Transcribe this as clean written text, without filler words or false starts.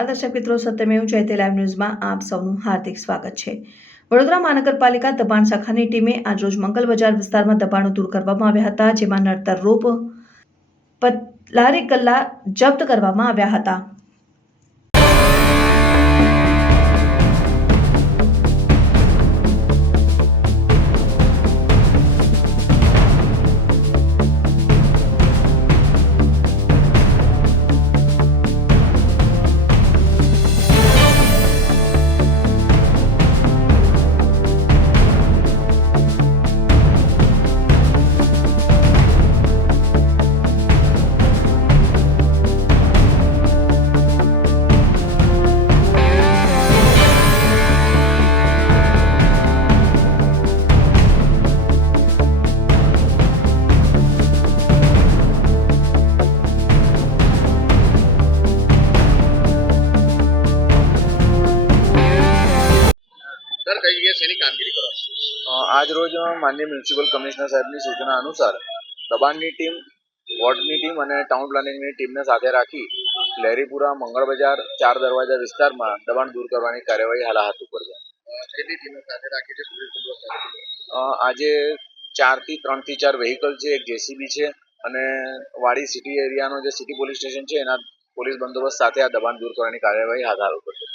નમસ્કાર દર્શક મિત્રો, સત્યમેવ જયતે લાઈવ ન્યૂઝમાં આપ સૌનું હાર્દિક સ્વાગત છે। વડોદરા મહાનગરપાલિકા દબાણ શાખાની ટીમે આજરોજ મંગલ બજાર વિસ્તારમાં દબાણો દૂર કરવામાં આવ્યા હતા, જેમાં નડતર રૂપ લારી ગલ્લા જપ્ત કરવામાં આવ્યા હતા। સર, કઈ જગ્યાએ શેની કામગીરી કરો છો? આજ રોજ માનનીય મ્યુનિસિપલ કમિશનર સાહેબની સૂચના અનુસાર દબાણની ટીમ, વોર્ડની ટીમ અને ટાઉન પ્લાનિંગની ટીમને સાથે રાખી લહેરીપુરા, મંગળ બજાર, 4 દરવાજા વિસ્તારમાં દબાણ દૂર કરવાની કાર્યવાહી હાલ હાથ ઉપર છે। કેટલી ટીમો સાથે રાખી છે? આજે 3 થી 4 વ્હીકલ છે, એક જેસીબી છે અને વાડી સિટી એરિયાનો જે સિટી પોલીસ સ્ટેશન છે એના પોલીસ બંદોબસ્ત સાથે આ દબાણ દૂર કરવાની કાર્યવાહી હાથ ઉપર છે।